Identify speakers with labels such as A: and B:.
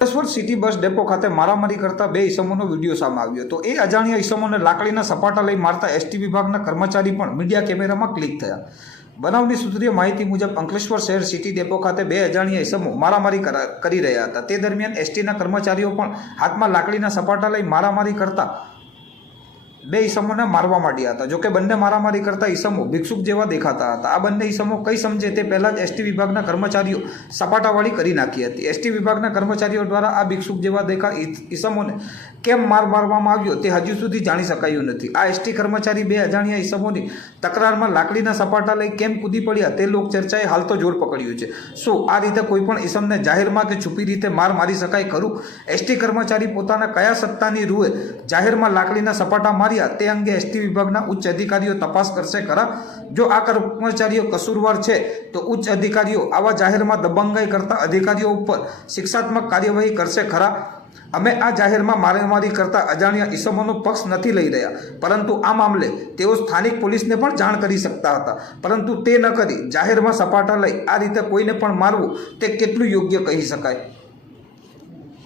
A: Ankleshwar city bus depot ખાતે મારામારી કરતા બે ઈસમોનો વીડિયો સામે આવ્યો. તો એ અજાણ્યા ઈસમોને લાકડીના સપાટા લઈ મારતા એસટી વિભાગના કર્મચારી પણ મીડિયા કેમેરામાં ક્લિક થયા. બનાવની સૂત્રીય માહિતી મુજબ અંકલેશ્વર શહેર સિટી ડેપો ખાતે બે અજાણ્યા ઈસમો મારામારી કરી રહ્યા હતા. તે દરમિયાન એસટીના કર્મચારીઓ પણ હાથમાં લાકડીના સપાટા લઈ મારામારી કરતા બે ઈસમોને મારવા માંડ્યા હતા. જોકે બંને મારામારી કરતા ઈસમો ભિક્ષુક જેવા દેખાતા હતા. આ બંને ઈસમો કઈ સમજે તે પહેલાં જ એસટી વિભાગના કર્મચારીઓ સપાટાવાળી કરી નાખી હતી. એસટી વિભાગના કર્મચારીઓ દ્વારા આ ભિક્ષુક જેવા દેખા ઈસમોને કેમ માર મારવામાં આવ્યો તે હજુ સુધી જાણી શકાયું નથી. આ એસટી કર્મચારી બે અજાણ્યા ઈસમોની તકરારમાં લાકડીના સપાટા લઈ કેમ કૂદી પડ્યા તે લોક ચર્ચાએ હાલ તો જોર પકડ્યું છે. શું આ રીતે કોઈપણ ઈસમને જાહેરમાં કે છુપી રીતે માર મારી શકાય ખરું? એસટી કર્મચારી પોતાના કયા સત્તાની રૂએ જાહેરમાં લાકડીના સપાટા માર્યા તે અંગે એસટી વિભાગના ઉચ્ચ અધિકારીઓ તપાસ કરશે, ખરા? જો આ કર્મચારીઓ કસૂરવાર છે, તો ઉચ્ચ અધિકારીઓ આવા જાહેરમાં દબંગાઈ કરતા અધિકારીઓ ઉપર શિક્ષાત્મક કાર્યવાહી કરશે, ખરા? અમે આ જાહેરમાં મારામારી કરતા અજાણ્યા ઈસમોનો પક્ષ નથી લઈ રહ્યા. પરંતુ આ મામલે તેઓ સ્થાનિક પોલીસને પણ જાણ કરી શકતા હતા. પરંતુ તે ન કરી. જાહેરમાં સપાટા લઈ આ રીતે કોઈને પણ મારવું તે કેટલું યોગ્ય કહી શકાય?